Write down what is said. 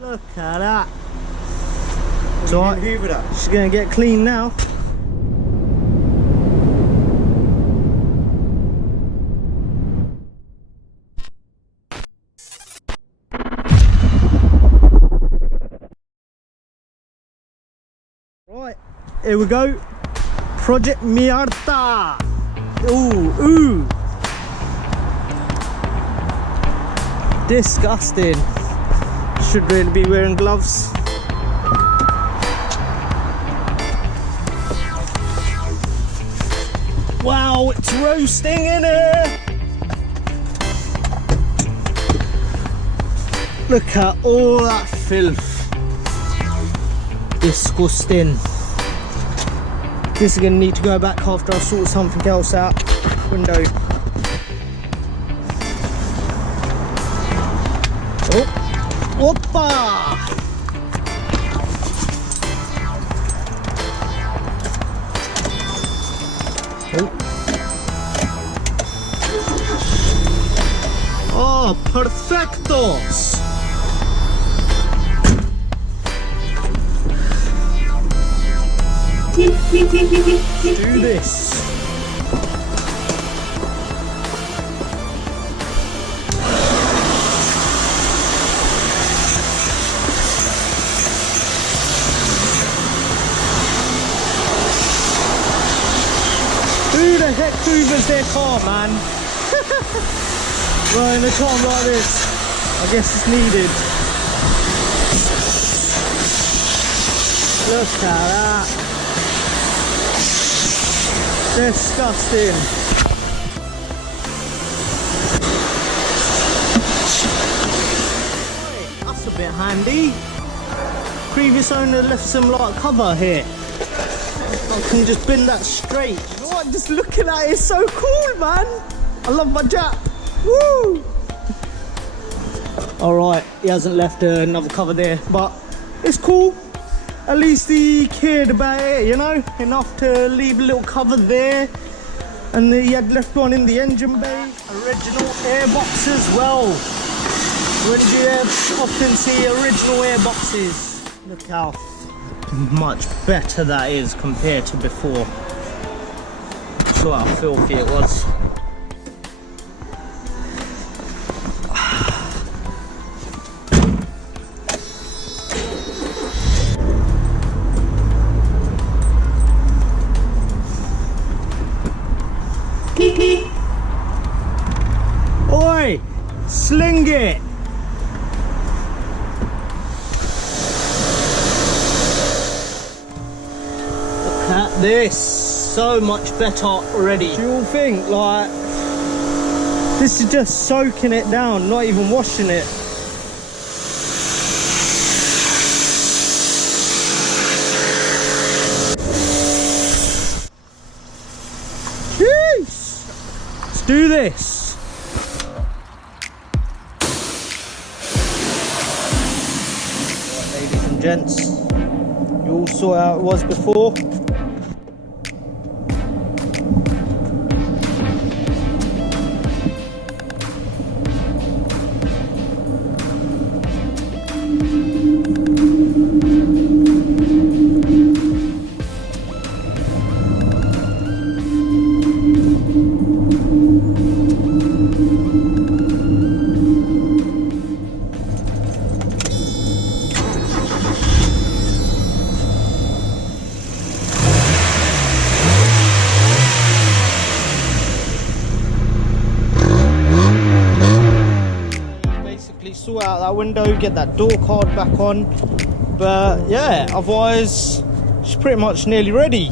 Look at that. It's alright. She's gonna get clean now. Right, here we go. Project Mierda. Ooh. Disgusting. Should really be wearing gloves. Wow, it's roasting in here. Look at all that filth. Disgusting. This is going to need to go back after I sort something else out. Window. Oh, oppa! Oh, perfectos! Do this. Who the heck hoovers their car, man? Right, in a time like this, I guess it's needed. Look at that. Disgusting. That's a bit handy. Previous owner left some like cover here. I can just bend that straight. You know what? Just looking at it is so cool, man. I love my Jap. Woo! Alright, he hasn't left another cover there, but it's cool. At least he cared about it, you know, enough to leave a little cover there. And he had left one in the engine bay. Original airbox as well. When do you often see original airboxes? Look how much better that is compared to before. So how filthy it was. Oi! Sling it! Look at this! So much better already. Do you all think, like, this is just soaking it down, not even washing it? Jeez! Let's do this! Ladies and gents, you all saw how it was before. Sort out that window, get that door card back on, but yeah, otherwise she's pretty much nearly ready.